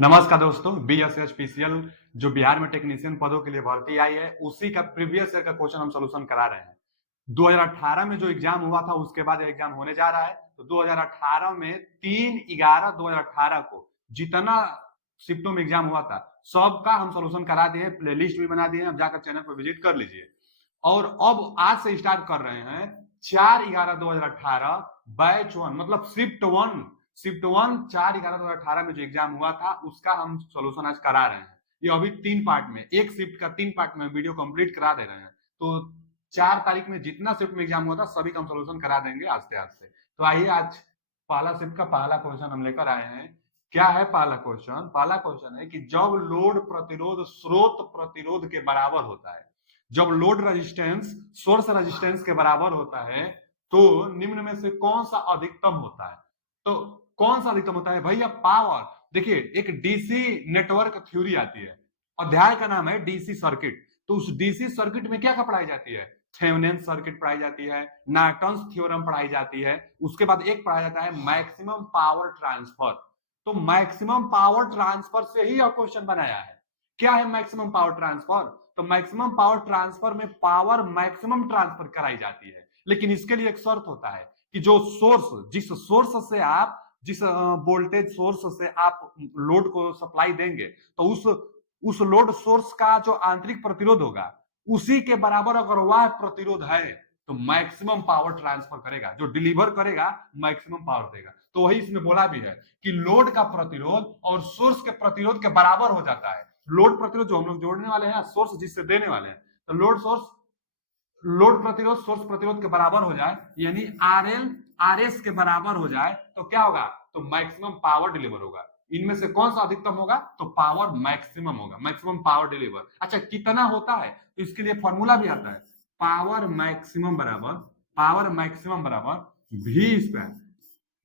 नमस्कार दोस्तों, BSH PCL जो बिहार में टेक्नीशियन पदों के लिए भर्ती आई है उसी का प्रीवियस ईयर का क्वेश्चन हम सोल्यूशन करा रहे हैं। 2018 में जो एग्जाम हुआ था उसके बाद एग्जाम होने जा रहा है। तो 2018 में 3/11/2018 को जितना शिफ्टों में एग्जाम हुआ था सबका हम सोल्यूशन करा दिए, प्लेलिस्ट भी बना दिए हैं। आप जाकर चैनल पर विजिट कर लीजिए। और अब आज से स्टार्ट कर रहे हैं 4/11/2018 बैच 1 मतलब शिफ्ट 1 4/11/2018 में जो एग्जाम हुआ था उसका हम सोल्यूशन आज करा रहे हैं। ये अभी 3 पार्ट में, एक शिफ्ट का 3 पार्ट में वीडियो कंप्लीट करा दे रहे हैं। तो 4 तारीख में जितना शिफ्ट में एग्जाम हुआ था सभी का हम सोल्यूशन करा देंगे आस्ते आस्ते। तो आइए आज पहला शिफ्ट का पहला क्वेश्चन हम लेकर आए हैं। क्या है पहला क्वेश्चन? पहला क्वेश्चन है कि जब लोड प्रतिरोध स्रोत प्रतिरोध के बराबर होता है, जब लोड रेजिस्टेंस सोर्स रेजिस्टेंस के बराबर होता है तो निम्न में से कौन सा अधिकतम होता है? तो कौन सा अधिकतम होता है भैया? पावर। देखिए, एक डीसी नेटवर्क थ्योरी आती है, अध्याय का नाम है डीसी सर्किट। तो उस डीसी सर्किट में क्या क्या पढ़ाई जाती है? थेवेनिन सर्किट पढ़ाई जाती है, नॉर्टन्स थ्योरम पढ़ाई जाती है, उसके बाद एक पढ़ाया जाता है मैक्सिमम पावर ट्रांसफर। तो मैक्सिमम पावर ट्रांसफर से ही यह क्वेश्चन बनाया है। क्या है मैक्सिमम पावर ट्रांसफर? तो मैक्सिमम पावर ट्रांसफर में पावर मैक्सिमम ट्रांसफर कराई जाती है, लेकिन इसके लिए एक शर्त होता है कि जो सोर्स, जिस वोल्टेज सोर्स से आप लोड को सप्लाई देंगे तो उस लोड सोर्स का जो आंतरिक प्रतिरोध होगा उसी के बराबर अगर वह प्रतिरोध है तो मैक्सिमम पावर ट्रांसफर करेगा, जो डिलीवर करेगा मैक्सिमम पावर देगा। तो वही इसमें बोला भी है कि लोड का प्रतिरोध और सोर्स के प्रतिरोध के बराबर हो जाता है। लोड प्रतिरोध जो हम लोग जोड़ने वाले हैं, सोर्स जिससे देने वाले हैं, तो लोड प्रतिरोध सोर्स प्रतिरोध के बराबर हो जाए, यानी RL RS के बराबर हो जाए तो क्या होगा? तो मैक्सिमम पावर डिलीवर होगा। इनमें से कौन सा अधिकतम होगा? तो पावर मैक्सिमम होगा, मैक्सिमम पावर डिलीवर। अच्छा, कितना होता है? तो इसके लिए फॉर्मूला भी आता है। पावर मैक्सिमम बराबर V स्क्वायर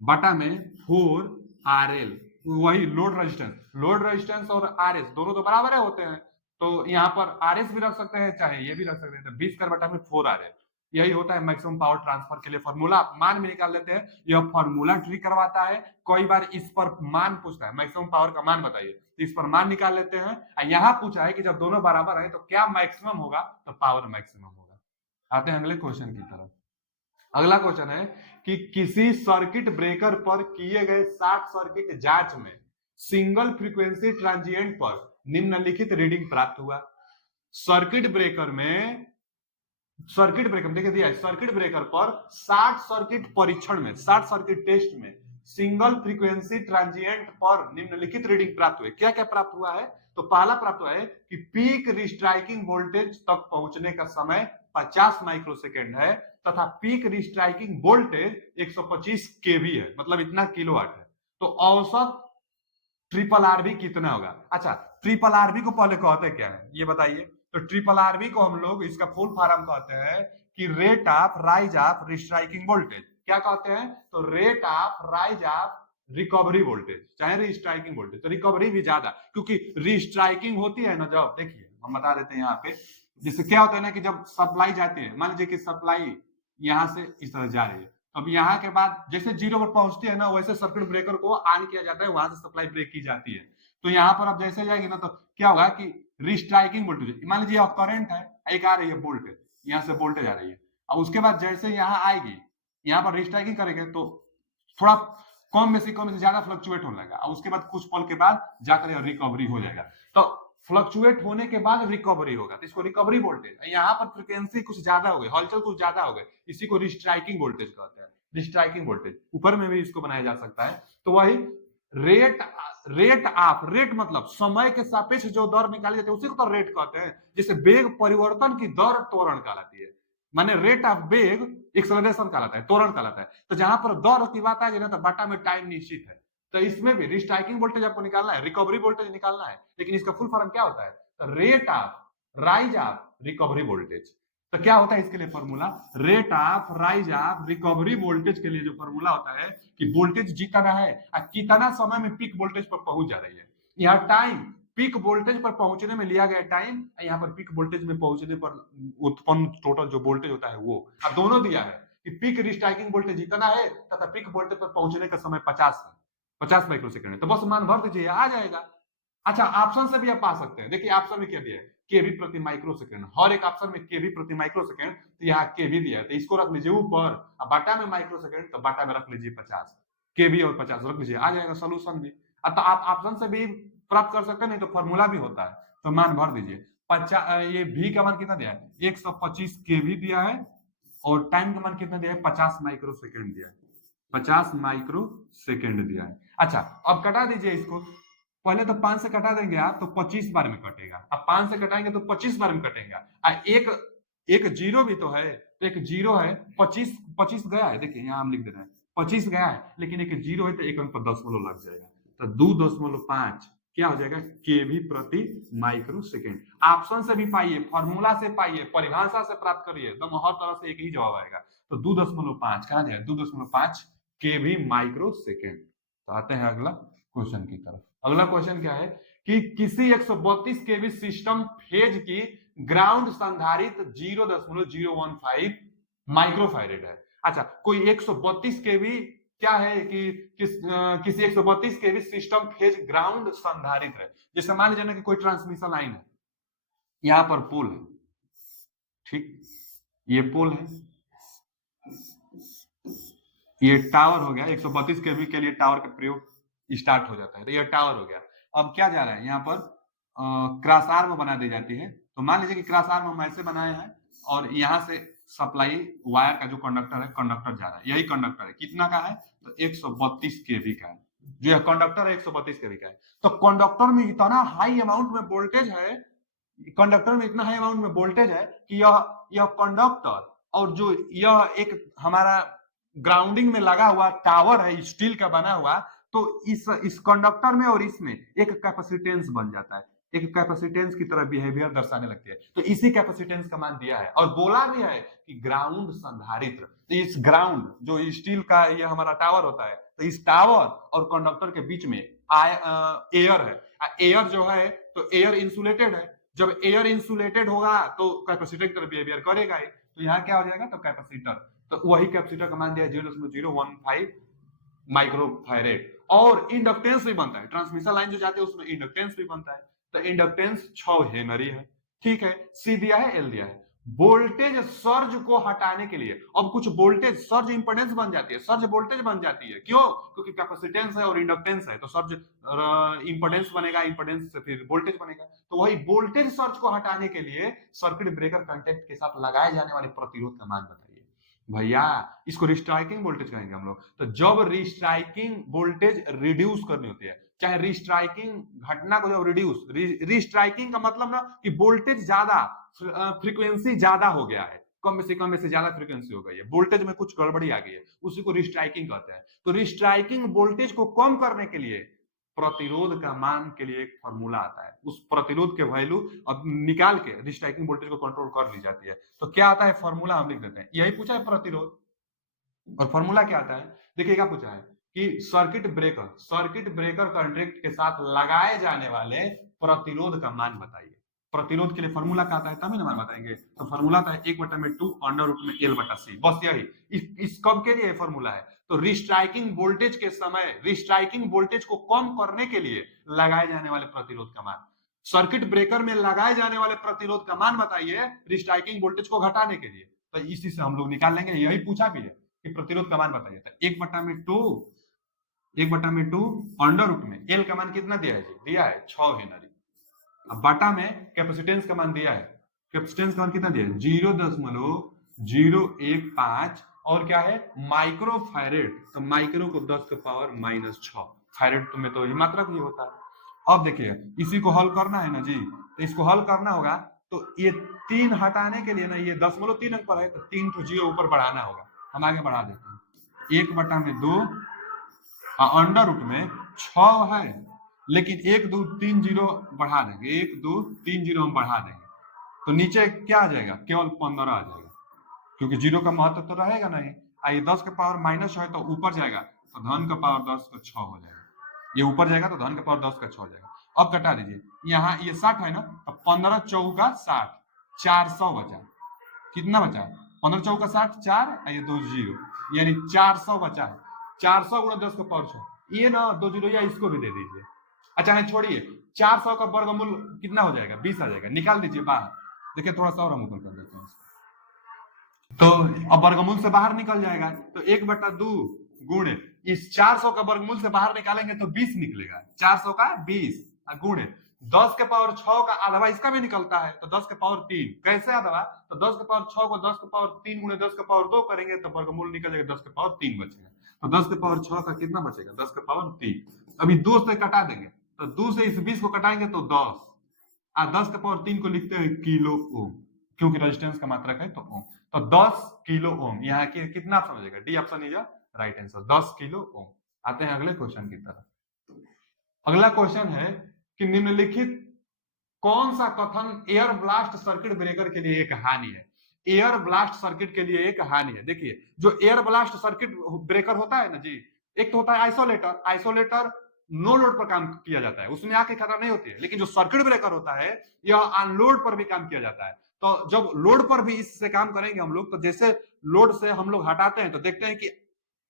बटा में 4RL, वही लोड रेजिस्टेंस और RS दोनों तो बराबर है होते हैं। तो यहाँ पर RS भी रख सकते हैं, चाहे ये भी रख सकते हैं। तो 20 बटा में 4RL, यही होता है मैक्सिमम पावर ट्रांसफर के लिए फॉर्मूला। आप मान भी निकाल लेते हैं, यह फॉर्मूला ट्री करवाता है। कई बार इस पर मान पूछता है, मैक्सिमम पावर का मान बताइए, तो इस पर मान निकाल लेते हैं। यहाँ पूछा है कि जब दोनों बराबर है तो क्या मैक्सिमम होगा? तो पावर मैक्सिमम होगा। आते हैं अगले क्वेश्चन की तरफ। अगला क्वेश्चन है कि किसी सर्किट ब्रेकर पर किए गए शॉर्ट सर्किट जांच में सिंगल फ्रीक्वेंसी ट्रांजिएंट पर निम्नलिखित रीडिंग प्राप्त हुआ। सर्किट ब्रेकर में देखिए दिया है, सर्किट ब्रेकर पर शॉर्ट सर्किट टेस्ट में सिंगल फ्रीक्वेंसी ट्रांजिएंट पर निम्नलिखित रीडिंग प्राप्त हुए। क्या क्या प्राप्त हुआ है? तो पहला प्राप्त हुआ है कि पीक रिस्ट्राइकिंग वोल्टेज तक पहुंचने का समय 50 माइक्रोसेकेंड है तथा पीक रिस्ट्राइकिंग वोल्टेज 125 केवी है, मतलब इतना किलोवाट है। तो औसत ट्रिपल आरबी कितना होगा? अच्छा, ट्रिपल आरबी को पहले कहते क्या है ये बताइए। तो ट्रिपल आरबी को हम लोग इसका फुल फॉर्म कहते हैं कि rate of rise of restriking voltage. क्या कहते हैं? तो rate of rise of recovery voltage, चाहे रिस्ट्राइकिंग वोल्टेज। तो रिकवरी भी ज्यादा, क्योंकि रिस्ट्राइकिंग होती है ना, जब देखिए हम बता देते हैं यहाँ पे, जिससे क्या होता है ना कि जब सप्लाई जाती है, मान लीजिए कि सप्लाई यहाँ से इस तरह जा रही है, अब यहाँ के बाद जैसे 0 पर पहुंचती है ना, वैसे सर्किट ब्रेकर को ऑन किया जाता है, वहां से सप्लाई ब्रेक की जाती है। तो यहाँ पर अब जैसे जाएगी ना, तो क्या होगा कि रिस्ट्राइकिंग वोल्टेज, मान लीजिए करंट है, एक आ रही है वोल्टेज, यहाँ से वोल्टेज आ रही है, और उसके बाद जैसे यहाँ आएगी, यहाँ पर रिस्ट्राइकिंग करेंगे तो थोड़ा कम से ज्यादा फ्लक्चुएट होने लगा, और उसके बाद कुछ पल के बाद जाकर रिकवरी हो जाएगा। तो फ्लक्चुएट होने के बाद रिकवरी होगा, तो इसको रिकवरी वोल्टेज। यहाँ पर फ्रीक्वेंसी कुछ ज्यादा हो गई, हलचल कुछ ज्यादा हो गई, इसी को रिस्ट्राइकिंग वोल्टेज कहते हैं। रिस्ट्राइकिंग वोल्टेज ऊपर में भी इसको बनाया जा सकता है। तो वही रेट मतलब समय के सापेक्ष जो दर निकाली जाती है उसी को तो रेट कहते हैं। जैसे वेग परिवर्तन की दर त्वरण कहलाती है, माने रेट ऑफ वेग एक्सेलरेशन कहलाता है, त्वरण कहलाता है। तो जहां पर दर की बात आ तो बाटा में टाइम निश्चित है। तो इसमें भी रिस्ट्राइकिंग वोल्टेज आपको निकालना है, रिकवरी वोल्टेज निकालना है, लेकिन इसका फुल फॉर्म क्या होता है? तो rate of rise of recovery voltage. तो क्या होता है इसके लिए formula? Rate of rise of recovery voltage के लिए जो फॉर्मूला होता है कि वोल्टेज जितना है और कितना समय में पीक वोल्टेज पर पहुंच जा रही है। यहाँ टाइम पीक वोल्टेज पर पहुंचने में लिया गया टाइम, यहाँ पर पीक वोल्टेज में पहुंचने पर उत्पन्न टोटल जो वोल्टेज होता है वो, अब दोनों दिया है कि पीक रिस्ट्राइकिंग वोल्टेज जितना है तथा पीक वोल्टेज पर पहुंचने का समय 50 माइक्रो सेकेंड है। तो बस मान भर दीजिए, आ जाएगा। अच्छा, ऑप्शन से भी आप पा सकते हैं। देखिए ऑप्शन में क्या दिया है, केवी प्रति माइक्रो सेकेंड, हर एक ऑप्शन में केवी प्रति माइक्रो सेकेंड, तो यहाँ केवी दिया है, तो इसको रख लीजिए ऊपर, अब बाटा में माइक्रो सेकेंड, तो बाटा में रख लीजिए 50 केवी और 50 रख लीजिए, आ जाएगा सोल्यूशन भी। तो आप ऑप्शन से भी प्राप्त कर सकते हैं, नहीं तो फॉर्मूला भी होता है, तो मान भर दीजिए। ये भी का मान कितना दिया है, 125 केवी दिया है, और टाइम का मान कितना दिया है, 50 माइक्रो सेकेंड दिया है, 50 माइक्रो सेकेंड दिया है। अच्छा, अब कटा दीजिए इसको, पहले तो 5 से कटा देंगे आप तो 25 बार में कटेगा, अब 5 से कटाएंगे तो 25 बार में कटेगा। एक एक जीरो भी तो है, तो एक जीरो है, 25 25 गया है, देखिए यहाँ हम लिख दे रहे हैं 25 गया है, लेकिन एक जीरो है तो एक अंक पर दशमलव लग जाएगा, तो 2.5 क्या हो जाएगा, केवी प्रति माइक्रो सेकेंड। ऑप्शन से भी पाइए, फॉर्मूला से पाइए, परिभाषा से प्राप्त करिए, एकदम हर तरह से एक ही जवाब आएगा। तो 2.5 कहा जाए, 2.5 केवी माइक्रो सेकेंड। तो आते हैं अगला क्वेश्चन की तरफ। अगला क्वेश्चन क्या है कि किसी 132 केवी सिस्टम फेज की ग्राउंड संधारित्र 0.015 माइक्रोफैरेड है। अच्छा, कोई 132 केवी क्या है कि किसी 132 केवी सिस्टम फेज ग्राउंड संधारित्र है। जैसे मान लीजिए ना कि कोई ट्रांसमिशन लाइन है, यहां पर पोल है, ठीक, ये पोल है, ये टावर हो गया, 132 केवी के लिए टावर का प्रयोग स्टार्ट हो जाता है, तो ये टावर हो गया। अब क्या जा रहा है, यहाँ पर क्रॉस आर्म बना दी जाती है, तो मान लीजिए कि क्रॉस आर्म हम ऐसे बनाए हैं, और यहाँ से सप्लाई वायर का जो कंडक्टर है, कंडक्टर जा रहा है, यही कंडक्टर है, कितना का है, तो 132 केवी का है, जो यह कंडक्टर है 132 केवी का है। तो कंडक्टर में इतना हाई अमाउंट में वोल्टेज है, कंडक्टर में इतना हाई अमाउंट में वोल्टेज है कि यह कंडक्टर, और जो यह एक हमारा ग्राउंडिंग में लगा हुआ टावर है स्टील का बना हुआ, तो इस कंडक्टर में और इसमें एक कैपेसिटेंस बन जाता है, एक कैपेसिटेंस की तरह बिहेवियर दर्शाने लगती है। तो इसी कैपेसिटेंस का मान दिया है, और बोला भी है कि ग्राउंड संधारित्र, तो इस ग्राउंड जो स्टील का ये हमारा टावर होता है, तो इस टावर और कंडक्टर के बीच में एयर है, एयर जो है तो एयर इंसुलेटेड है, जब एयर इंसुलेटेड होगा तो कैपेसिटर की तरह बिहेवियर करेगा ही, तो यहाँ क्या हो जाएगा, तो कैपेसिटर, तो वही कैपेसिटर का मान दिया 0.015 माइक्रोफैरेड। और इंडक्टेंस भी बनता है, ट्रांसमिशन लाइन जो जाते हैं उसमें इंडक्टेंस भी बनता है, तो इंडक्टेंस 6 हेनरी है, ठीक है। सी दिया है, एल दिया है। वोल्टेज सर्ज को हटाने के लिए, अब कुछ वोल्टेज सर्ज इंपोर्टेंस बन जाती है, सर्ज वोल्टेज बन जाती है, क्यों, क्योंकि कैपेसिटेंस है और इंडक्टेंस है, तो सर्ज इंपोर्टेंस बनेगा, इंपोर्टेंस से फिर वोल्टेज बनेगा, तो वही वोल्टेज सर्ज को हटाने के लिए सर्किट ब्रेकर कंटेक्ट के साथ लगाए जाने वाले प्रतिरोध का मान बताइए। भैया इसको रिस्ट्राइकिंग वोल्टेज कहेंगे हम लोग। तो जब रिस्ट्राइकिंग वोल्टेज रिड्यूस करनी होती है, चाहे रिस्ट्राइकिंग घटना को जब रिस्ट्राइकिंग का मतलब ना कि वोल्टेज ज्यादा, फ्रीक्वेंसी ज्यादा हो गया है, कम में से ज्यादा फ्रीक्वेंसी हो गई है, वोल्टेज में कुछ गड़बड़ी आ गई है, उसी को रिस्ट्राइकिंग कहते हैं। तो रिस्ट्राइकिंग वोल्टेज को कम करने के लिए प्रतिरोध का मान के लिए एक फॉर्मूला आता है, उस प्रतिरोध के वैल्यू अब निकाल के रिस्ट्राइकिंग वोल्टेज को कंट्रोल कर ली जाती है। तो क्या आता है फॉर्मूला, हम लिख देते हैं, यही पूछा है प्रतिरोध, और फॉर्मूला क्या आता है, देखिए क्या पूछा है कि सर्किट ब्रेकर कॉन्ट्रैक्ट के साथ लगाए जाने वाले प्रतिरोध का मान बताइए। प्रतिरोध के लिए फॉर्मूला क्या आता है तभी ना मान बताएंगे, तो फॉर्मूला आता है 1/2 अंडर रूट में L/C, बस यही इस कब के लिए फॉर्मूला है, तो रिस्ट्राइकिंग वोल्टेज के समय रिस्ट्राइकिंग वोल्टेज को कम करने के लिए लगाए जाने वाले प्रतिरोध का मान, सर्किट ब्रेकर में लगाए जाने वाले प्रतिरोध का मान बताइए रिस्ट्राइकिंग वोल्टेज को घटाने के लिए, तो इसी से हम लोग निकाल लेंगे, यही पूछा भी है कि प्रतिरोध का मान बताइए। तो 1/2 अंडर रूट में एल का मान कितना दिया है जी, दिया है 6 हेनरी, अब बाटा में कैपेसिटेंस का मान दिया है, कैपेसिटेंस का मान कितना दिया है 0.015, और क्या है माइक्रो फैरेड, तो माइक्रो को 10⁻⁻6 फैरेड में तो मात्रक ही होता है। अब देखिए इसी को हल करना है ना जी, तो इसको हल करना होगा, तो ये 3 हटाने के लिए ना, ये 0.3 अंक पर है, तो 3 को 0 ऊपर बढ़ाना होगा, हम आगे बढ़ा देते हैं, 1/2 अंडर रूट में 6 है, लेकिन 1 2 3 0 बढ़ा देंगे, 1 2 3 0 हम बढ़ा देंगे, तो नीचे क्या आ जाएगा, केवल 15 आ जाएगा, क्योंकि 0 का महत्व तो रहेगा नहीं, आई 10 के पावर माइनस है तो ऊपर जाएगा, तो धन का पावर 10 का 6 हो जाएगा, ये ऊपर जाएगा तो धन का पावर 10 का 6 हो जाएगा। अब कटा दीजिए, यहाँ ये 60 है ना, तो 15 चौका 60, 400 बचा, कितना बचा, 15 चौका 60, 4 ये 2 0, यानी 400 बचा है, 400 गुणा 10 का पावर 6, ये ना 2 0 या इसको भी दे दीजिए। अच्छा है छोड़िए, 400 का वर्गमूल कितना हो जाएगा? 20 आ जाएगा। निकाल दीजिए बाहर। देखिए थोड़ा सा और हम ओपन कर देते हैं। तो अब वर्गमूल से बाहर निकल जाएगा, तो 1/2 गुणे इस 400 का वर्गमूल से बाहर निकालेंगे तो 20 निकलेगा। 400 का 20 गुणे 10 के पावर 6 का आधा इसका भी निकलता है, तो 10 के पावर 3। कैसे आधा? तो 10 के पावर 6 को 10 के पावर 3 गुणे 10 के पावर 2 करेंगे तो वर्गमूल निकल जाएगा 10 के पावर 3 बचेगा। तो 10 के पावर 6 का कितना बचेगा? 10 के पावर 3। अभी 2 से कटा देंगे, तो 2 से इस 20 को कटाएंगे तो 10, 10 के पावर 3 को लिखते हैं किलो ओम, क्योंकि रेजिस्टेंस का मात्रक है तो ओम। तो 10 किलो ओम, यहाँ की कितना ऑप्शन हो जाएगा? D option is right answer, 10 kilo ohm. आते हैं अगले क्वेश्चन की तरफ। अगला क्वेश्चन है कि निम्नलिखित कौन सा कथन एयर ब्लास्ट सर्किट ब्रेकर के लिए एक हानि है? एयर ब्लास्ट सर्किट के लिए एक हानि है। देखिए जो एयर ब्लास्ट सर्किट ब्रेकर होता है ना जी, एक तो होता है आइसोलेटर। आइसोलेटर नो लोड पर काम किया जाता है, उसमें आग की खतरा नहीं होती है। लेकिन जो सर्किट ब्रेकर होता है यह अनलोड पर भी काम किया जाता है। तो जब लोड पर भी इससे काम करेंगे हम लोग, तो जैसे लोड से हम लोग हटाते हैं तो देखते हैं कि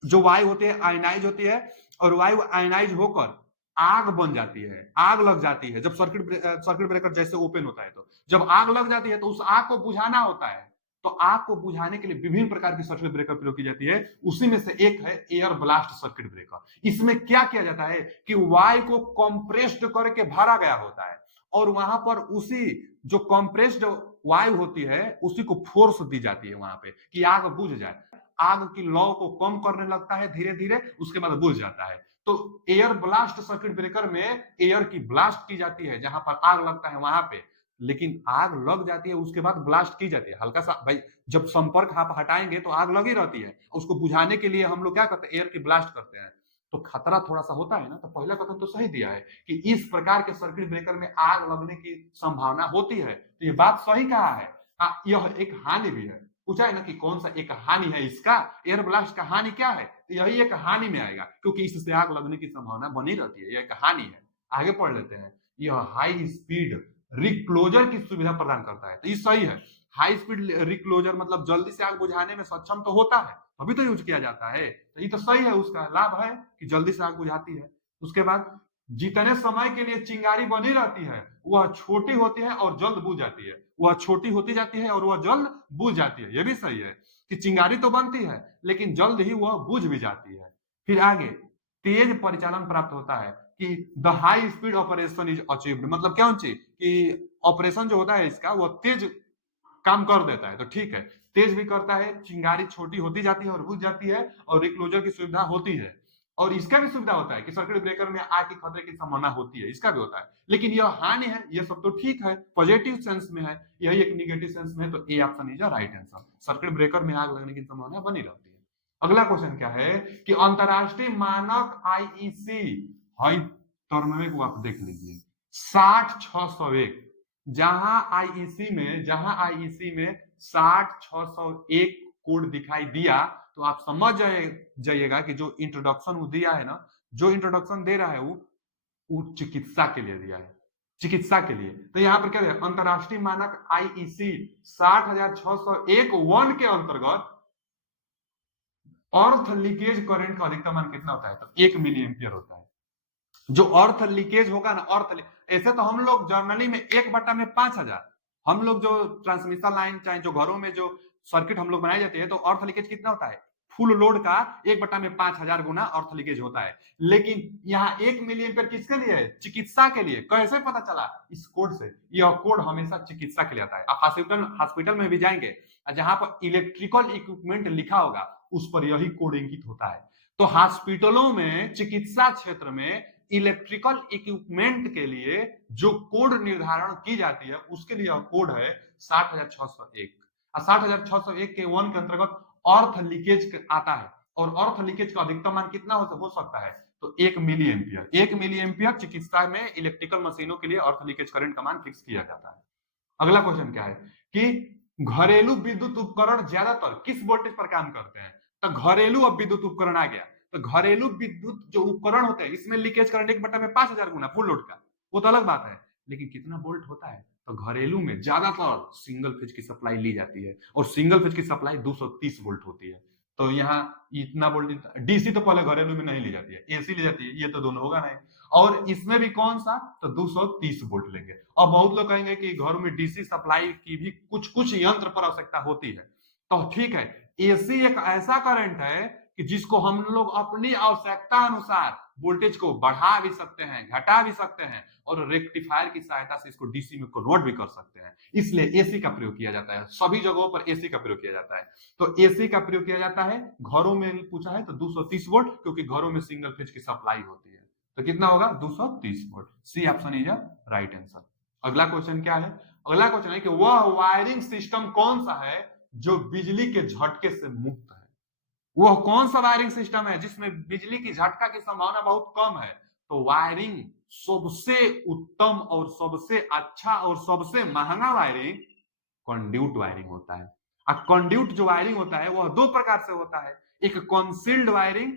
जो वायु होती है आयनाइज होती है, और वायु आयनाइज होकर आग बन जाती है, आग लग जाती है। जब सर्किट ब्रेकर जैसे ओपन होता है, तो जब आग लग जाती है तो उस आग को बुझाना होता है। तो आग को बुझाने के लिए विभिन्न प्रकार की सर्किट ब्रेकर प्रयोग की जाती है, उसी में से एक है एयर ब्लास्ट सर्किट ब्रेकर। इसमें क्या किया जाता है कि वायु को कंप्रेस्ड करके भरा गया होता है, और वहां पर उसी जो कंप्रेस्ड वायु होती है उसी को फोर्स दी जाती है वहां पे कि आग बुझ जाए। आग की लौ को कम करने लगता है धीरे धीरे, उसके बाद बुझ जाता है। तो एयर ब्लास्ट सर्किट ब्रेकर में एयर की ब्लास्ट की जाती है, जहां पर आग लगता है वहां पे, लेकिन आग लग जाती है उसके बाद ब्लास्ट की जाती है। हल्का सा भाई जब संपर्क आप हटाएंगे तो आग लगी रहती है, उसको बुझाने के लिए हम लोग क्या करते हैं? एयर की ब्लास्ट करते हैं। तो खतरा थोड़ा सा होता है ना। तो पहला कथन तो सही दिया है कि इस प्रकार के सर्किट ब्रेकर में आग लगने की संभावना होती है, तो ये बात सही कहा है। यह एक हानि भी है। पूछा है ना कि कौन सा एक हानि है इसका? एयर ब्लास्ट का हानि क्या है? तो यही एक हानि में आएगा, क्योंकि इससे आग लगने की संभावना बनी रहती है। यह एक हानि है। आगे पढ़ लेते हैं। यह हाई स्पीड रिक्लोजर की सुविधा प्रदान करता है, तो ये सही है। हाई स्पीड रिक्लोजर मतलब जल्दी से आग बुझाने में सक्षम तो होता है, अभी तो यूज किया जाता है, तो ये तो सही है। उसका लाभ है कि जल्दी से आग बुझाती है। उसके बाद जितने समय के लिए चिंगारी बनी रहती है वह छोटी होती है और जल्द बुझ जाती है। वह छोटी होती जाती है और वह जल्द बुझ जाती है। यह भी सही है कि चिंगारी तो बनती है लेकिन जल्द ही वह बुझ भी जाती है। फिर आगे तेज परिचालन प्राप्त होता है कि the high speed operation is achieved, मतलब क्या चीज कि ऑपरेशन जो होता है इसका वह तेज काम कर देता है। तो ठीक है, तेज भी करता है, चिंगारी छोटी होती जाती है और बुझ जाती है, और रिक्लोजर की सुविधा होती है। और इसका भी सुविधा होता है कि सर्किट ब्रेकर में आग की खतरे की संभावना होती है, इसका भी होता है। लेकिन यह हानि है, यह सब तो ठीक है, पॉजिटिव सेंस में है, यही एक निगेटिव सेंस में है। तो A option is right answer. Circuit breaker में आग लगने की संभावना बनी रहती है। अगला क्वेश्चन क्या है कि अंतरराष्ट्रीय मानक आईईसी हाई थर्मोमेक को आप देख लीजिए 60601, जहां आईईसी में 60601 कोड दिखाई दिया, तो आप समझ जाइएगा कि जो इंट्रोडक्शन वो दिया है ना, जो इंट्रोडक्शन दे रहा है वो चिकित्सा के लिए दिया है, चिकित्सा के लिए। तो यहाँ पर क्या है? अंतरराष्ट्रीय मानक आईईसी 60601 के अंतर्गत अर्थ लीकेज करंट का अधिकतम मान कितना होता है? तो 1 मिली एम्पियर होता है। जो अर्थ लीकेज होगा ना, ऐसे तो हम लोग जर्नली में 1/5000, हम लोग जो ट्रांसमिशन लाइन चाहे जो घरों में जो सर्किट हम लोग बनाई जाती है, तो अर्थ लीकेज कितना होता है? फुल लोड का 1/5000 गुना अर्थ लीकेज होता है। लेकिन यहाँ 1 मिली एम्पियर किसके लिए है? चिकित्सा के लिए। कैसे पता चला? इस कोड से। यह कोड हमेशा चिकित्सा के लिए आता है। आप हॉस्पिटल में भी जाएंगे, जहां पर इलेक्ट्रिकल इक्विपमेंट लिखा होगा उस पर यही कोड इंगित होता है। तो हॉस्पिटलों में, चिकित्सा क्षेत्र में इलेक्ट्रिकल इक्विपमेंट के लिए जो कोड निर्धारण की जाती है उसके लिए कोड है 60601। 60601 के 1 के अंतर्गत अर्थ लीकेज आता है, और अर्थ लीकेज का अधिकतम मान कितना हो सकता है? तो 1 मिली एम्पियर। 1 मिली एम्पियर चिकित्सा में इलेक्ट्रिकल मशीनों के लिए अर्थ लीकेज करंट का मान फिक्स किया जाता है। अगला क्वेश्चन क्या है कि घरेलू विद्युत उपकरण ज्यादातर किस वोल्टेज पर काम करते हैं? तो घरेलू अब विद्युत उपकरण आ गया, तो घरेलू विद्युत जो उपकरण होते हैं इसमें लीकेज करंट 1/5000 गुना फुल लोड का, वो तो अलग बात है। लेकिन कितना वोल्ट होता है? तो घरेलू में ज्यादातर सिंगल फेज की सप्लाई ली जाती है, और सिंगल फेज की सप्लाई 230 वोल्ट होती है। तो यहाँ इतना वोल्ट, डीसी तो पहले घरेलू में नहीं ली जाती है, एसी ली जाती है, ये तो दोनों होगा नहीं। और इसमें भी कौन सा, तो 230 वोल्ट लेंगे। अब बहुत लोग कहेंगे कि घरों में डीसी सप्लाई की भी कुछ कुछ यंत्र पर आवश्यकता होती है, तो ठीक है, एसी एक ऐसा करंट है कि जिसको हम लोग अपनी आवश्यकता अनुसार वोल्टेज को बढ़ा भी सकते हैं, घटा भी सकते हैं, और रेक्टिफायर की सहायता से इसको डीसी में कन्वर्ट भी कर सकते हैं। इसलिए एसी का प्रयोग किया जाता है, सभी जगहों पर एसी का प्रयोग किया जाता है। तो एसी का प्रयोग किया जाता है, घरों में पूछा है तो 230 वोल्ट, क्योंकि घरों में सिंगल फेज की सप्लाई होती है। तो कितना होगा, 230 volt. C option is right answer. अगला क्वेश्चन क्या है, अगला क्वेश्चन है कि वह वायरिंग सिस्टम कौन सा है जो बिजली के झटके से मुक्त है। वह कौन सा वायरिंग सिस्टम है जिसमें बिजली की झटका की संभावना बहुत कम है। तो वायरिंग सबसे उत्तम और सबसे अच्छा और सबसे महंगा वायरिंग कंड्यूट वायरिंग होता है। अब कंड्यूट जो वायरिंग होता है वह दो प्रकार से होता है, एक कंसील्ड वायरिंग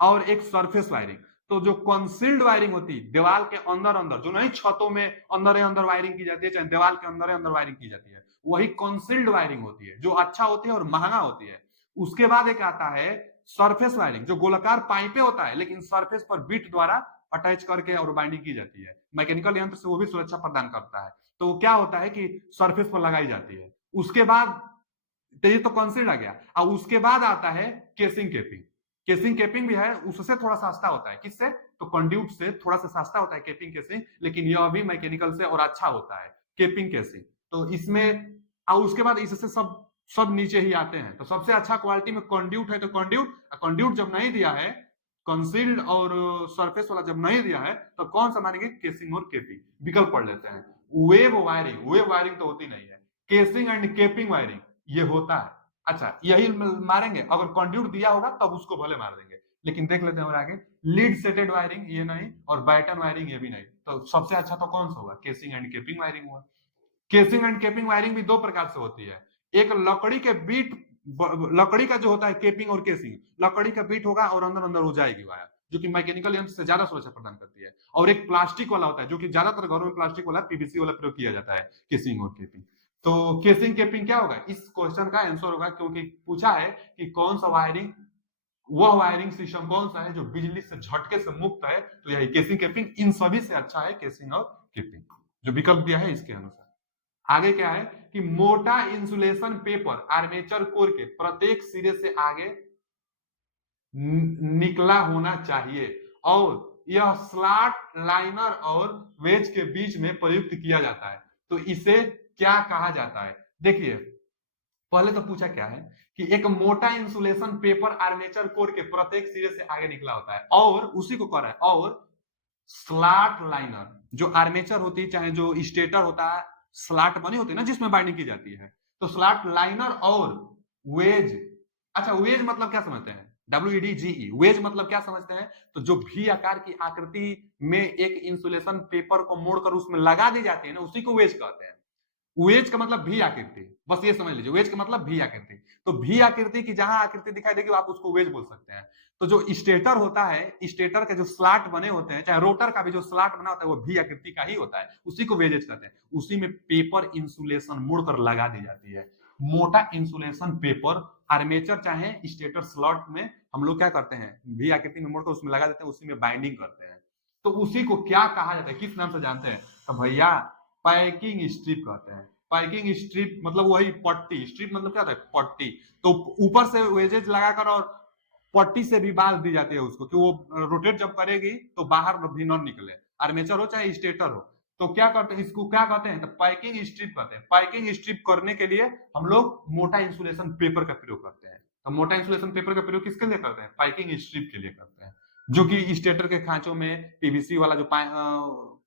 और एक सरफेस वायरिंग। तो जो कंसील्ड वायरिंग होती है दीवार के अंदर अंदर, जो नहीं छतों में अंदर अंदर वायरिंग की जाती है, चाहे दीवार के अंदर अंदर वायरिंग की जाती है, वही कंसील्ड वायरिंग होती है, जो अच्छा होती है और महंगा होती है। उसके बाद एक आता है सरफेस वायरिंग, जो गोलाकार पाइपे होता है लेकिन सरफेस पर बीट द्वारा अटैच करके और बाइंडिंग की जाती है, मैकेनिकल यंत्र से वो भी सुरक्षा प्रदान करता है। तो क्या होता है कि सरफेस पर लगाई जाती है। उसके बाद तो ये तो कंसील्ड आ गया। और उसके बाद आता है केसिंग केपिंग। केसिंग केपिंग भी है, उससे थोड़ा सस्ता होता है। किससे, तो कंड्यूट से थोड़ा सा सस्ता होता है केपिंग केसिंग, लेकिन यह भी मैकेनिकल से और अच्छा होता है केपिंग केसिंग। तो इसमें और उसके बाद इससे सब सब नीचे ही आते हैं। तो सबसे अच्छा क्वालिटी में कंड्यूट है, तो कंड्यूट, कंड्यूट जब नहीं दिया है, कंसील्ड और सरफेस वाला जब नहीं दिया है, तो कौन सा मानेंगे, केसिंग और केपिंग। विकल्प पढ़ लेते हैं। वेव वायरिंग, वेव वायरिंग तो होती नहीं है, केसिंग एंड केपिंग वायरिंग ये होता है। अच्छा, यही मारेंगे, अगर कंड्यूट दिया होगा तब उसको भले मार देंगे, लेकिन देख लेते हैं और आगे। लीड सेटेड वायरिंग ये नहीं, और बैटन वायरिंग ये भी नहीं। तो सबसे अच्छा तो कौन सा होगा, केसिंग एंड केपिंग वायरिंग हुआ। केसिंग एंड केपिंग वायरिंग भी दो प्रकार से होती है। एक लकड़ी के बीट, लकड़ी का जो होता है केपिंग और केसिंग, लकड़ी का बीट होगा और अंदर अंदर हो जाएगी वायर, जो कि मैकेनिकल यंत्र से ज्यादा सुरक्षा प्रदान करती है। और एक प्लास्टिक वाला होता है, जो कि ज्यादातर घरों में प्लास्टिक वाला, पीवीसी वाला प्रयोग किया जाता है केसिंग और केपिंग। तो केसिंग केपिंग क्या होगा, इस क्वेश्चन का आंसर होगा, क्योंकि पूछा है कि कौन सा वायरिंग, वह वायरिंग सिस्टम कौन सा है जो बिजली से झटके से मुक्त है, तो यही केसिंग केपिंग। इन सभी से अच्छा है केसिंग और केपिंग, जो विकल्प दिया है इसके अनुसार। आगे क्या है कि मोटा इंसुलेशन पेपर आर्मेचर कोर के प्रत्येक सिरे से आगे निकला होना चाहिए, और यह स्लॉट लाइनर और वेज के बीच में प्रयुक्त किया जाता है। तो इसे क्या कहा जाता है। देखिए, पहले तो पूछा क्या है कि एक मोटा इंसुलेशन पेपर आर्मेचर कोर के प्रत्येक सिरे से आगे निकला होता है, और उसी को कह रहा है, और स्लॉट लाइनर, जो आर्मेचर होती है, चाहे जो स्टेटर होता है, स्लॉट बनी होती है ना जिसमें बाइंडिंग की जाती है, तो स्लॉट लाइनर और वेज। अच्छा, वेज मतलब क्या समझते हैं, WEDGE, वेज मतलब क्या समझते हैं, तो जो भी आकार की आकृति में एक इंसुलेशन पेपर को मोड़कर उसमें लगा दी जाती है ना, उसी को वेज कहते हैं। वेज का मतलब भी आकृति, बस ये समझ लीजिए, वेज का मतलब भी आकृति। तो भी आकृति की जहां आकृति दिखाई देगी आप उसको वेज बोल सकते हैं। तो जो स्टेटर होता है, स्टेटर के जो स्लॉट बने होते हैं, चाहे रोटर का भी जो स्लॉट बना होता है, वो भी आकृति का ही होता है, उसी को वेजेज कहते हैं। उसी में पेपर इंसुलेशन मुड़कर लगा दी जाती है। मोटा इंसुलेशन पेपर आर्मेचर चाहे स्टेटर स्लॉट में हम लोग क्या करते हैं, भी आकृति में मुड़कर उसमें लगा देते हैं, उसी में बाइंडिंग करते हैं। तो उसी को क्या कहा जाता है, किस नाम से जानते हैं, तो भैया पैकिंग स्ट्रिप कहते हैं। पैकिंग स्ट्रिप मतलब वही पट्टी, स्ट्रिप मतलब क्या होता है, पट्टी। तो ऊपर से वेजेज लगाकर और पट्टी से भी बांध दी जाती है उसको, कि वो रोटेट जब करेगी तो बाहर भी न निकले, आर्मेचर हो चाहे स्टेटर हो। तो क्या करते हैं, इसको क्या कहते हैं, तो पैकिंग स्ट्रिप कहते हैं। पैकिंग स्ट्रिप करने के लिए हम लोग मोटा इंसुलेशन पेपर का प्रयोग करते हैं। तो मोटा इंसुलेशन पेपर का प्रयोग किसके लिए करते हैं, पैकिंग स्ट्रिप के लिए करते हैं, जो कि स्टेटर के खांचों में पीवीसी वाला जो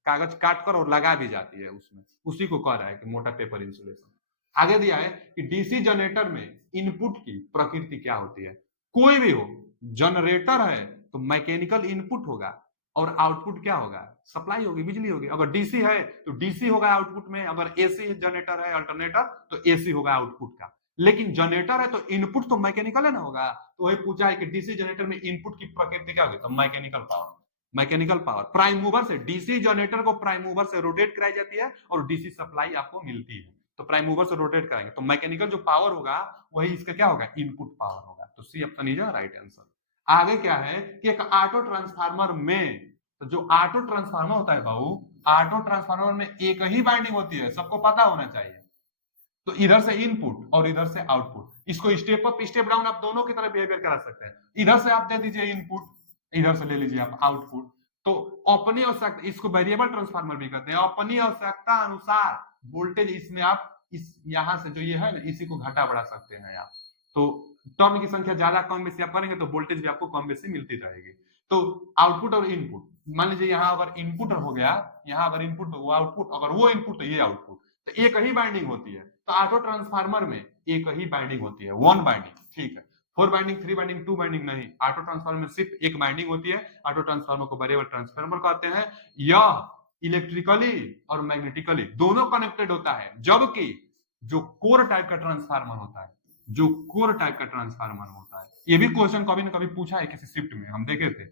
कागज काट कर और लगा भी जाती है उसमें, उसी को कह रहा है कि मोटा पेपर इंसुलेशन। आगे दिया है कि डीसी जनरेटर में इनपुट की प्रकृति क्या होती है। कोई भी हो, जनरेटर है तो मैकेनिकल इनपुट होगा, और आउटपुट क्या होगा, सप्लाई होगी, बिजली होगी। अगर डीसी है तो डीसी होगा आउटपुट में, अगर एसी जनरेटर है अल्टरनेटर तो एसी होगा आउटपुट का। लेकिन जनरेटर है तो इनपुट तो मैकेनिकल है ना होगा। तो वही पूछा है कि डीसी जनरेटर में इनपुट की प्रकृति क्या होगी, तो mechanical power. Mechanical power prime mover से, डीसी जनरेटर को प्राइम मूवर से रोटेट कराई जाती है और डीसी सप्लाई आपको मिलती है, तो प्राइम मूवर से रोटेट कराएंगे, तो मैकेनिकल जो पावर होगा वही इसका क्या होगा, इनपुट पावर होगा। तो C option is right answer. आगे क्या है कि एक ऑटो ट्रांसफार्मर में तो जो ऑटो ट्रांसफार्मर होता है बाबू, ऑटो ट्रांसफार्मर में एक ही बाइंडिंग होती है, सबको पता होना चाहिए। तो इधर से इनपुट और इधर से आउटपुट, इसको स्टेप अप स्टेप डाउन आप दोनों की तरह बिहेवियर करा सकते हैं। इधर से आप दे दीजिए इनपुट, इधर से ले लीजिए आप आउटपुट। तो अपनी आवश्यकता, इसको वेरिएबल ट्रांसफार्मर भी कहते हैं, अपनी आवश्यकता अनुसार वोल्टेज इसमें आप इस यहां से जो ये है ना, इसी को घटा बढ़ा सकते हैं आप। तो टर्न की संख्या ज्यादा कम बेसी आप करेंगे तो वोल्टेज भी आपको कम बेसी मिलती रहेगी। तो आउटपुट और इनपुट, मान लीजिए यहाँ अगर इनपुट हो गया, यहाँ अगर इनपुट तो वो आउटपुट, अगर वो इनपुट तो ये आउटपुट, तो एक ही बाइंडिंग होती है। तो ऑटो ट्रांसफार्मर में एक ही बाइंडिंग होती है, वन बाइंडिंग, ठीक है। 4 बाइंडिंग, 3 बाइंडिंग, 2 बाइंडिंग नहीं, ऑटो ट्रांसफार्मर में सिर्फ एक बाइंडिंग होती है। ऑटो ट्रांसफार्मर को वेरिएबल ट्रांसफार्मर कहते हैं। यह इलेक्ट्रिकली और मैग्नेटिकली दोनों कनेक्टेड होता है, जबकि जो कोर टाइप का ट्रांसफार्मर होता है, जो कोर टाइप का ट्रांसफार्मर होता है, ये भी क्वेश्चन कभी ना कभी पूछा है किसी शिफ्ट में, हम देखे थे।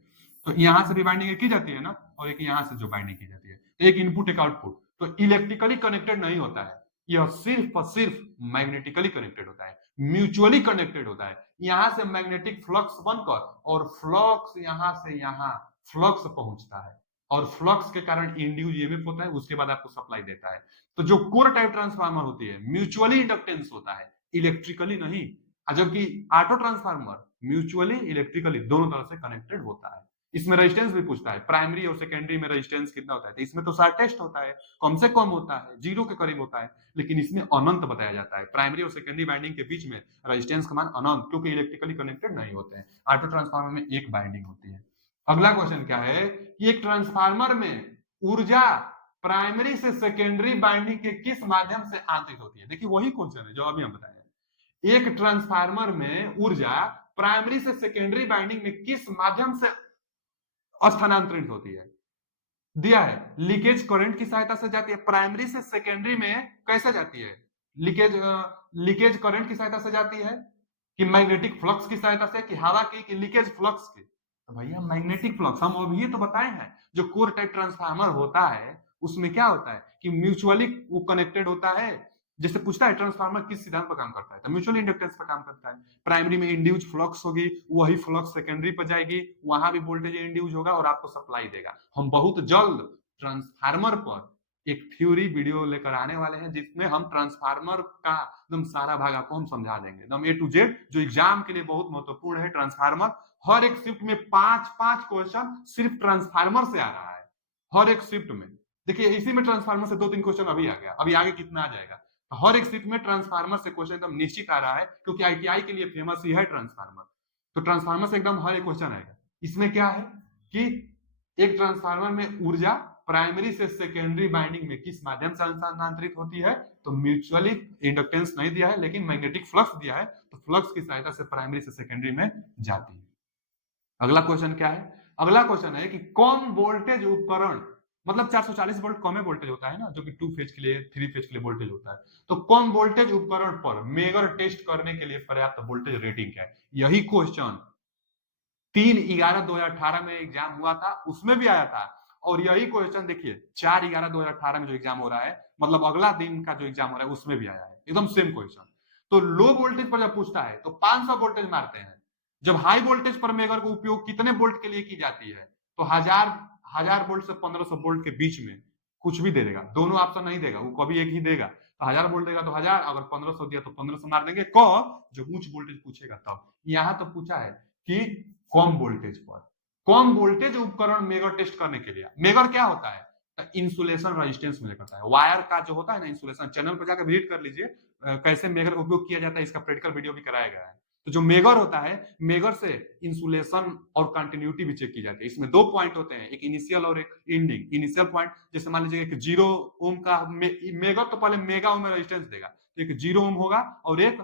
तो यहां से भी बाइंडिंग की जाती है ना, और एक यहां से जो बाइंडिंग की जाती है, तो एक इनपुट एक आउटपुट, तो इलेक्ट्रिकली कनेक्टेड नहीं होता है, यह सिर्फ और सिर्फ मैग्नेटिकली कनेक्टेड होता है, म्यूचुअली कनेक्टेड होता है। यहां से मैग्नेटिक फ्लक्स बनकर और फ्लक्स यहां से यहां फ्लक्स पहुंचता है, और फ्लक्स के कारण इंड्यूस ईएमएफ होता है, उसके बाद आपको सप्लाई देता है। तो जो कोर टाइप ट्रांसफार्मर होती है, म्यूचुअली इंडक्टेंस होता है, इलेक्ट्रिकली नहीं। जबकि ऑटो ट्रांसफार्मर म्यूचुअली इलेक्ट्रिकली दोनों तरह से कनेक्टेड होता है। इसमें रेजिस्टेंस भी पूछता है, प्राइमरी और सेकेंडरी में रेजिस्टेंस कितना होता है, तो इसमें तो शॉर्टेस्ट होता है, कम से कम होता है, 0 के करीब होता है, लेकिन इसमें अनंत बताया जाता है। प्राइमरी और सेकेंडरी बाइंडिंग के बीच में रेजिस्टेंस का मान अनंत, क्योंकि इलेक्ट्रिकली कनेक्टेड नहीं होते हैं। ऑटो ट्रांसफार्मर में एक बाइंडिंग होती है। अगला क्वेश्चन क्या है कि एक ट्रांसफार्मर में ऊर्जा प्राइमरी से सेकेंडरी बाइंडिंग के किस माध्यम से आंतरित होती है। देखिए वही क्वेश्चन है जो अभी हम बताए, एक ट्रांसफार्मर में ऊर्जा प्राइमरी से सेकेंडरी बाइंडिंग में किस माध्यम से स्थानांतरित होती है। दिया है लीकेज करंट की सहायता से जाती है, प्राइमरी से सेकेंडरी में कैसे जाती है, लीकेज करंट की सहायता से जाती है, कि मैग्नेटिक फ्लक्स की सहायता से, कि हवा की, कि लीकेज फ्लक्स की। तो भैया मैग्नेटिक फ्लक्स, हम अभी तो बताए हैं, जो कोर टाइप ट्रांसफार्मर होता है उसमें क्या होता है कि म्यूचुअली वो कनेक्टेड होता है। जैसे पूछता है ट्रांसफार्मर किस सिद्धांत पर काम करता है, तो म्यूचुअल इंडक्टेंस पर काम करता है। प्राइमरी में इंड्यूस फ्लक्स होगी, वही फ्लक्स सेकेंडरी पर जाएगी, वहां भी वोल्टेज इंड्यूस होगा और आपको सप्लाई देगा। हम बहुत जल्द ट्रांसफार्मर पर एक थ्योरी वीडियो लेकर आने वाले हैं, जिसमें हम ट्रांसफार्मर का एकदम सारा भाग आपको हम समझा देंगे, एकदम A to Z, जो एग्जाम के लिए बहुत महत्वपूर्ण है। ट्रांसफार्मर हर एक शिफ्ट में 5-5 क्वेश्चन सिर्फ ट्रांसफार्मर से आ रहा है, हर एक शिफ्ट में। देखिए इसी में ट्रांसफार्मर से 2-3 क्वेश्चन अभी आ गया, अभी आगे कितना आ जाएगा। हर एक शिफ्ट में ट्रांसफार्मर से क्वेश्चन एकदम निश्चित आ रहा है, क्योंकि आईटीआई के लिए फेमस ही है ट्रांसफार्मर। तो ट्रांसफार्मर से एकदम हर एक क्वेश्चन आएगा। इसमें क्या है कि एक ट्रांसफार्मर में ऊर्जा प्राइमरी से सेकेंडरी बाइंडिंग में किस माध्यम से स्थानांतरित होती है, तो म्यूचुअली इंडक्टेंस नहीं दिया है, लेकिन मैग्नेटिक फ्लक्स दिया है, तो फ्लक्स की सहायता से प्राइमरी से सेकेंडरी में जाती है। अगला क्वेश्चन क्या है, अगला क्वेश्चन है कि कम वोल्टेज उपकरण, मतलब 440 वोल्ट कम वोल्टेज होता है ना, जो कि 2 फेज के लिए 3 फेज के लिए वोल्टेज होता है। तो कम वोल्टेज उपकरण पर मेगर टेस्ट करने के लिए पर्याप्त वोल्टेज रेटिंग क्या है। यही क्वेश्चन 3/11/2018 में एग्जाम हुआ था, उसमें भी आया था। और यही क्वेश्चन देखिए 4/11/2018 में जो एग्जाम हो रहा है, मतलब अगला दिन का जो एग्जाम हो रहा है, उसमें भी आया है, एकदम सेम क्वेश्चन। तो लो वोल्टेज पर जब पूछता है तो 500 वोल्टेज मारते हैं। जब हाई वोल्टेज पर मेगर का उपयोग कितने वोल्ट के लिए की जाती है, तो 1000 वोल्ट से 1500 वोल्ट के बीच में कुछ भी दे देगा, दोनों ऑप्शन नहीं देगा, वो कभी एक ही देगा। तो 1000 वोल्ट देगा तो 1000, अगर 1500 दिया तो 1500 मार देंगे। कब, जब उच्च वोल्टेज पूछेगा तब। यहां तो पूछा है कि कम वोल्टेज पर, कम वोल्टेज उपकरण मेगर टेस्ट करने के लिए। मेगर क्या होता है, इंसुलेशन रेजिस्टेंस मेजर करता है, वायर का जो होता है ना इंसुलेशन। चैनल पर जाकर विजिट कर लीजिए, कैसे मेगर का उपयोग किया जाता है, इसका प्रैक्टिकल वीडियो भी कराया गया है। तो जो मेगर होता है, मेगर से इंसुलेशन और कंटिन्यूटी भी चेक की जाती है। इसमें 2 पॉइंट होते हैं, एक इनिशियल और एक एंडिंग। इनिशियल पॉइंट जैसे मान लीजिए एक 0 ओम का मेगर, तो पहले मेगा ओम में रेजिस्टेंस देगा, तो एक 0 ओम होगा और एक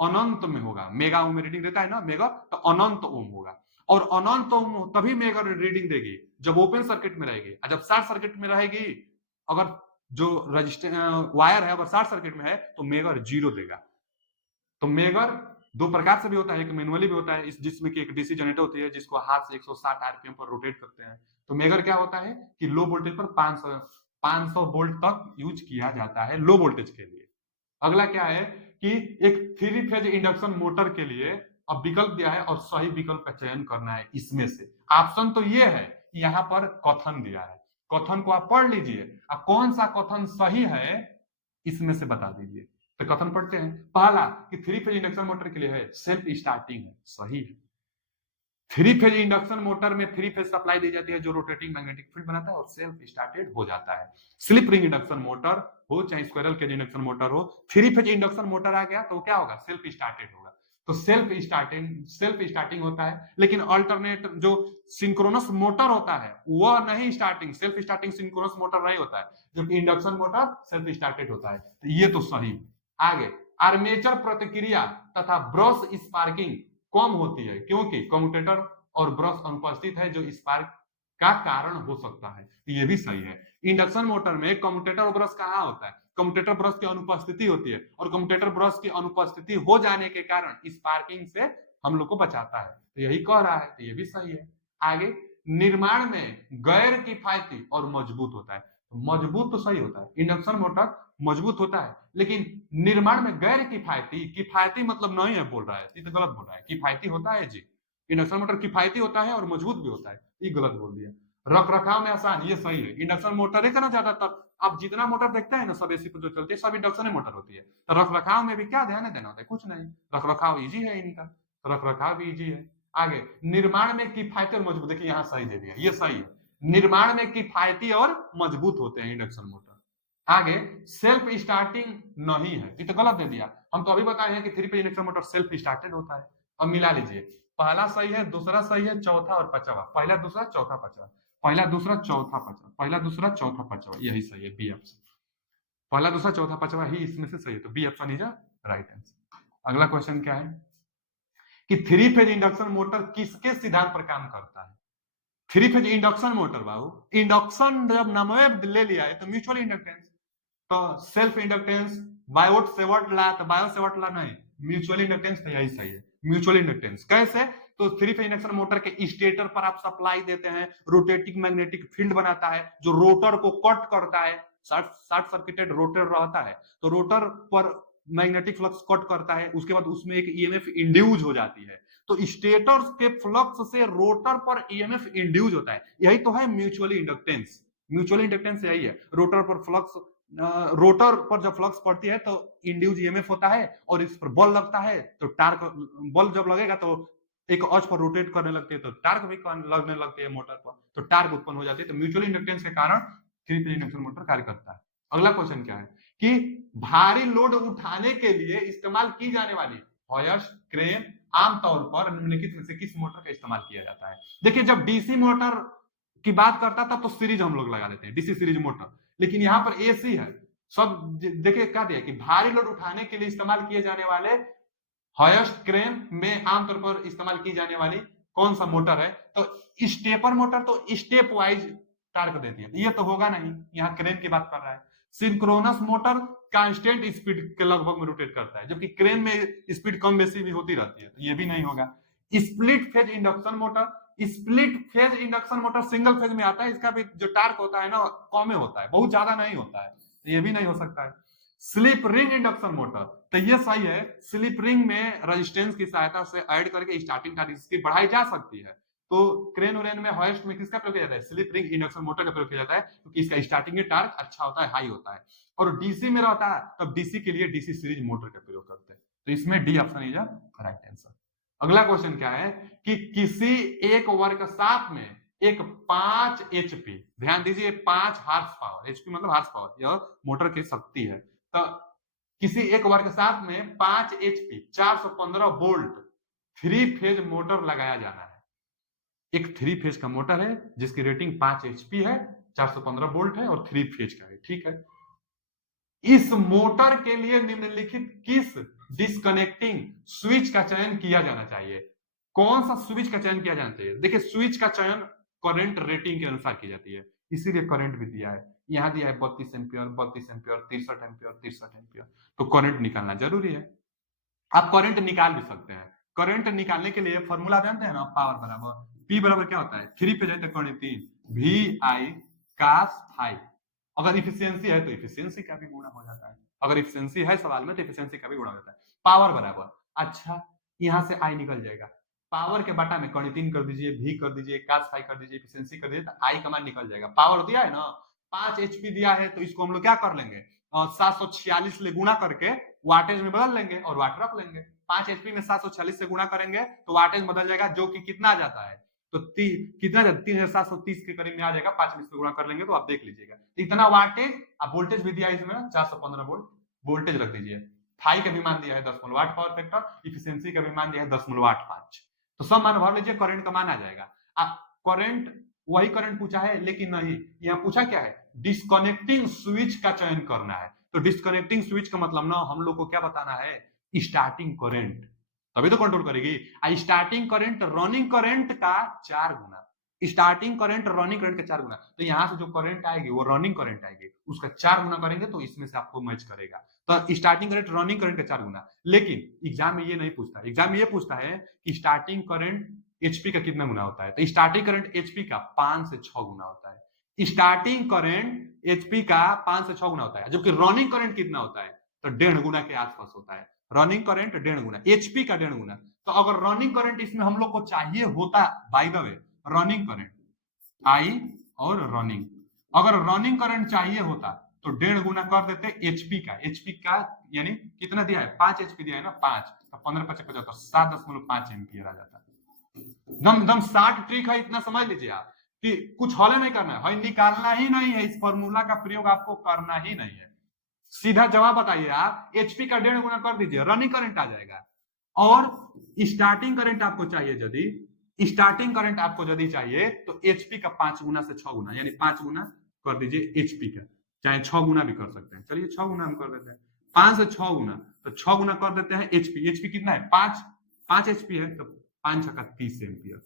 अनंत में होगा। मेगा ओम में रीडिंग देता है ना मेगा, तो अनंत ओम होगा। और अनंत ओम तभी मेगा रीडिंग देगी जब ओपन सर्किट में रहेगी, और जब शॉर्ट सर्किट में रहेगी, अगर जो रजिस्टर वायर है अगर शॉर्ट सर्किट में है, तो मेगर 0 देगा। तो मेगर 2 प्रकार से भी होता है, एक मैनुअली भी होता है, जिसमें कि एक डीसी जनरेटर होती है, जिसको हाथ से 160 आरपीएम पर रोटेट करते हैं। तो मेगर क्या होता है कि लो वोल्टेज पर 500 वोल्ट तक यूज किया जाता है, लो वोल्टेज के लिए। अगला क्या है कि एक 3 फेज इंडक्शन मोटर के लिए अब विकल्प दिया है, और सही विकल्प का चयन करना है इसमें से। ऑप्शन तो ये है, यहाँ पर कथन दिया है, कथन को आप पढ़ लीजिए, कौन सा कथन सही है इसमें से बता दीजिए। तो कथन पढ़ते हैं। पहला कि 3 फेज इंडक्शन मोटर के लिए है सेल्फ स्टार्टिंग है, सही है। 3 फेज इंडक्शन मोटर में 3 फेज सप्लाई दी जाती है जो रोटेटिंग मैग्नेटिक फील्ड बनाता है और सेल्फ स्टार्टेड हो जाता है। स्लिप रिंग इंडक्शन मोटर हो चाहे स्क्वायरल केज इंडक्शन मोटर हो, 3 फेज इंडक्शन मोटर आ गया तो क्या होगा, सेल्फ स्टार्टेड होगा। तो सेल्फ स्टार्टिंग होता है, लेकिन अल्टरनेट जो सिंक्रोनस मोटर होता है वह नहीं starting, self starting synchronous motor नहीं होता है, जबकि इंडक्शन मोटर सेल्फ स्टार्टेड होता है। तो ये तो सही। आगे, आर्मेचर प्रतिक्रिया तथा ब्रश स्पार्किंग कम होती है क्योंकि कम्यूटेटर और ब्रश अनुपस्थित है जो स्पार्क का कारण हो सकता है। ये भी सही है। इंडक्शन मोटर में कम्यूटेटर और ब्रश कहाँ होता है, कम्यूटेटर ब्रश की अनुपस्थिति होती है और कम्यूटेटर ब्रश की अनुपस्थिति हो जाने के कारण स्पार्किंग से हम लोग को बचाता है। तो यही कह रहा है, तो ये भी सही है। आगे, निर्माण में गैर किफायती और मजबूत होता है। मजबूत तो सही होता है, इंडक्शन मोटर मजबूत होता है, लेकिन निर्माण में गैर किफायती, किफायती मतलब नहीं है बोल रहा है, ये तो गलत बोल रहा है। किफायती होता है जी, इंडक्शन मोटर किफायती होता है और मजबूत भी होता है, ये गलत बोल दिया। रख रखाव में आसान, ये सही है। इंडक्शन मोटर है ना, ज्यादातर आप जितना मोटर देखते हैं ना सब एसी पर जो चलती है सब इंडक्शन मोटर होती है। तो रख रखाव में भी क्या ध्यान देना होता है, कुछ नहीं, रख रखाव इजी है इनका, रख रखाव भी इजी है। आगे, निर्माण में किफायती और मजबूत, देखिए यहाँ सही दे दिया, ये सही है। निर्माण में किफायती और मजबूत होते हैं इंडक्शन मोटर। आगे, सेल्फ स्टार्टिंग नहीं है, ये तो गलत दे दिया। हम तो अभी बताए हैं कि 3 phase induction motor self started होता है। अब मिला लीजिए, पहला सही है, दूसरा सही है, चौथा और पांचवा, पहला दूसरा चौथा पांचवा, पहला दूसरा चौथा पांचवा, पहला दूसरा चौथा पांचवा, यही सही है, बी ऑप्शन। पहला दूसरा चौथा पांचवा ही इसमें से सही है, तो B option is right answer. अगला क्वेश्चन क्या है कि 3 फेज इंडक्शन मोटर किसके सिद्धांत पर काम करता है। 3 फेज इंडक्शन मोटर बाबू, इंडक्शन जब नाम ले लिया है तो म्यूचुअल इंडक्टेंस, तो सेल्फ इंडक्टेंस बायोट सेवर्ट ला, तो बायो सेवर्ट ला नहीं, म्यूचुअल इंडक्टेंस, तो यही सही है, म्यूचुअल इंडक्टेंस। कैसे, तो 3 फेज इंडक्शन मोटर के स्टेटर पर आप सप्लाई देते हैं, रोटेटिंग मैग्नेटिक फील्ड बनाता है जो रोटर को कट करता है, शॉर्ट सर्किटेड रोटर रहता है, तो रोटर पर मैग्नेटिक फ्लक्स कट करता है, उसके बाद उसमें एक ईएमएफ इंड्यूज हो जाती है, तो स्टेटर के फ्लक्स से रोटर पर ईएमएफ इंड्यूज होता है, यही तो है म्यूचुअल इंडक्टेंस। म्यूचुअल इंडक्टेंस यही है, रोटर पर फ्लक्स, रोटर पर जब फ्लक्स पड़ती है तो इंड्यूस ईएमएफ होता है और इस पर बल लगता है, तो टार्क, बल जब लगेगा तो एक अक्ष पर रोटेट करने लगती है तो टार्क भी लगने लगती है मोटर पर, तो टार्क उत्पन्न हो जाती है। तो म्यूचुअल इंडक्टेंस के कारण 3 फेज इंडक्शन मोटर कार्य करता है। अगला क्वेश्चन क्या है कि भारी लोड उठाने के लिए इस्तेमाल की जाने वाली हॉयर्स क्रेन आमतौर पर निम्नलिखित में से किस मोटर का इस्तेमाल किया जाता है। देखिए, जब डीसी मोटर की बात करता था तो सीरीज हम लोग लगा लेते हैं, डीसी सीरीज मोटर, लेकिन यहाँ पर एसी है सब। देखिए क्या दिया कि भारी लोड उठाने के लिए इस्तेमाल किए जाने वाले हाईएस्ट क्रेन में आमतौर पर इस्तेमाल की जाने वाली कौन सा मोटर है, तो स्टेपर मोटर तो स्टेप वाइज टार्क देती है, ये तो होगा नहीं, यहाँ क्रेन की बात कर रहा है। सिंक्रोनस मोटर कांस्टेंट स्पीड के लगभग में रोटेट करता है, जबकि क्रेन में स्पीड कम बेसी भी होती रहती है, तो ये भी नहीं होगा। Split phase induction motor, split phase induction motor single phase में आता है, इसका भी जो टार्क होता है ना कम होता है, बहुत ज्यादा नहीं होता है, तो ये भी नहीं हो सकता है। स्लिप रिंग इंडक्शन मोटर, तो ये सही है, स्लिप रिंग में रेजिस्टेंस की सहायता से ऐड करके स्टार्टिंग टार्क इसकी बढ़ाई जा सकती है, तो क्रेन उरेन में हाईएस्ट में किसका प्रयोग किया जाता है, स्लिप रिंग इंडक्शन मोटर का प्रयोग किया जाता है, क्योंकि इसका स्टार्टिंग में टार्क अच्छा होता है, हाई होता है। और डीसी में रहता है तब डीसी के लिए डीसी सीरीज मोटर का प्रयोग करते हैं, तो इसमें D option is right answer. अगला क्वेश्चन क्या है कि किसी एक वर्कशॉप में एक 5 एचपी, ध्यान दीजिए 5 हार्स पावर, एचपी मतलब हार्स पावर, यह मोटर की शक्ति है, तो किसी एक वर्कशॉप में 5 एचपी 415 वोल्ट 3 फेज मोटर लगाया जाना है। एक 3 फेज का मोटर है जिसकी रेटिंग 5 एचपी है, 415 वोल्ट है और 3 फेज का है, ठीक है। इस मोटर के लिए निम्नलिखित किस डिस्कनेक्टिंग स्विच का चयन किया जाना चाहिए, कौन सा स्विच का चयन किया जाना चाहिए। देखिए, स्विच का चयन करंट रेटिंग के अनुसार की जाती है, इसीलिए करंट भी दिया है, यहां दिया है 32 एम्पियर 32 एम्पियर 63 एम्पियर 63 एम्पियर, तो करंट निकालना जरूरी है। आप करंट निकाल भी सकते हैं, करंट निकालने के लिए फॉर्मूला जानते हैं ना, पावर बराबर पी बराबर क्या होता है, 3 पे जाते कौन 3 वी आई कास फाई, अगर इफिशियंसी है तो इफिशियंसी का भी गुणा हो जाता है, अगर इफिशियंसी है सवाल में तो इफिशियंसी का भी गुणा हो जाता है, पावर बराबर, अच्छा यहां से आई निकल जाएगा, पावर के बटा में कर्णितीन कर दीजिए, भी कर दीजिए, cos फाई कर दीजिए, एफिशिएंसी कर दीजिए, तो आई कमांड निकल जाएगा। पावर दिया है ना, 5 एचपी दिया है, तो इसको हम लोग क्या कर लेंगे, 746 ले गुणा करके वाटेज में बदल लेंगे और वाट रख लेंगे। 5 एचपी में 746 से गुणा करेंगे तो वाटेज बदल जाएगा, जो कि कितना आ जाता है, तो कितना 3730 के करीब में आ जाएगा। 5 में से गुणा कर लेंगे तो आप देख लीजिएगा इतना वाटेज। अब वोल्टेज भी दिया है इसमें 415 वोल्ट, वोल्टेज रख दीजिए। फाई का भी मान दिया है 10 वाट पावर फैक्टर, इफिशिएंसी का भी मान दिया है 10 तो सब मान भर लीजिए, करंट का मान आ जाएगा। अब करंट वही करंट पूछा है, लेकिन नहीं, यहाँ पूछा क्या है, डिस्कनेक्टिंग स्विच का चयन करना है। तो डिस्कनेक्टिंग स्विच का मतलब ना हम लोग को क्या बताना है, स्टार्टिंग करंट, तभी तो कंट्रोल करेगी। स्टार्टिंग करंट रनिंग करंट का 4 गुना, स्टार्टिंग करंट रनिंग करंट का 4 गुना। तो यहां से जो करंट आएगी वो रनिंग करंट आएगी, उसका 4 गुना करेंगे तो इसमें से आपको मैच करेगा। तो स्टार्टिंग करंट रनिंग करंट का 4 गुना। लेकिन एग्जाम में ये नहीं पूछता, एग्जाम में ये पूछता है कि स्टार्टिंग करंट एचपी का कितना गुना होता है। तो स्टार्टिंग करंट एचपी का 5 से 6 गुना होता है। स्टार्टिंग करंट एचपी का 5 से 6 गुना होता है, जबकि रनिंग करंट कितना होता है, तो 1.5 गुना के आसपास होता है। रनिंग करंट 1.5 गुना, एचपी का 1.5 गुना। तो अगर रनिंग करंट इसमें हम लोग को चाहिए होता, by the way running current I और रनिंग, अगर रनिंग करंट चाहिए होता तो 1.5 गुना कर देते एचपी का। एचपी का यानी कितना दिया है, 5 एचपी दिया है ना, 5 तो 15 5 75 7.5 एम्पियर आ जाता है। दम दम 60 ट्रिक है, इतना समझ लीजिए आप कि कुछ हॉले नहीं करना है, निकालना ही नहीं है, इस फॉर्मूला का प्रयोग आपको करना ही नहीं है। सीधा जवाब बताइए आप, एचपी का 1.5 गुना कर दीजिए, रनिंग करंट आ जाएगा। और स्टार्टिंग करंट आपको चाहिए, यदि स्टार्टिंग करंट आपको यदि चाहिए तो एचपी का 5 गुना से 6 गुना, यानी 5 गुना कर दीजिए एचपी का, चाहे 6 गुना भी कर सकते हैं। चलिए 6 गुना हम कर देते हैं, 5 से 6 गुना, तो 6 गुना कर देते हैं एचपी। एचपी कितना है, 5 एचपी है, तो 5 छक्का 30 एम्पियर,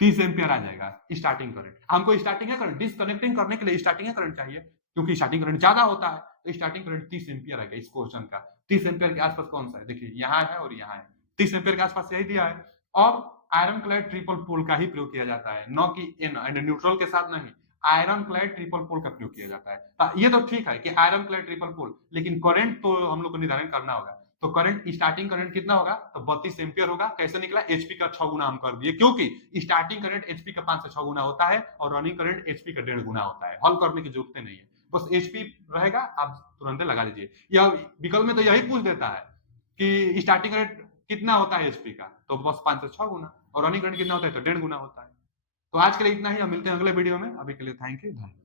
30 एम्पियर आ जाएगा स्टार्टिंग करंट। हमको स्टार्टिंग है करंट डिस्कनेक्टिंग करने के लिए स्टार्टिंग करंट चाहिए, क्योंकि स्टार्टिंग करंट ज्यादा होता है, तो स्टार्टिंग करंट 30 एम्पियर आएगा इस क्वेश्चन का। 30 एम्पियर के आसपास कौन सा है, देखिए यहाँ है और यहाँ है, 30 एम्पियर के आसपास यही दिया है। और आयरन क्लैड ट्रिपल पोल का ही प्रयोग किया जाता है, न कि एन एंड न्यूट्रल के साथ नहीं, आयरन क्लैड ट्रिपल पोल का प्रयोग किया जाता है। ये तो ठीक है कि आयरन क्लैड ट्रिपल पोल, लेकिन करंट तो हम लोग को निर्धारण करना होगा। तो करंट स्टार्टिंग करंट कितना होगा, तो 32 एम्पियर होगा। कैसे निकला, एचपी का 6 गुना हम कर दिए, क्योंकि स्टार्टिंग करंट एचपी का 5 से 6 गुना होता है और रनिंग करंट एचपी का 1.5 गुना होता है। हल करने की जरूरत नहीं है, बस एचपी रहेगा, आप तुरंत लगा लीजिए। यह विकल्प में तो यही पूछ देता है कि स्टार्टिंग करंट कितना होता है एचपी का, तो बस 5 से 6 गुना, और रनिंग करंट कितना होता है, तो 1.5 गुना होता है। तो आज के लिए इतना ही, हम मिलते हैं अगले वीडियो में। अभी के लिए थैंक यू, धन्यवाद।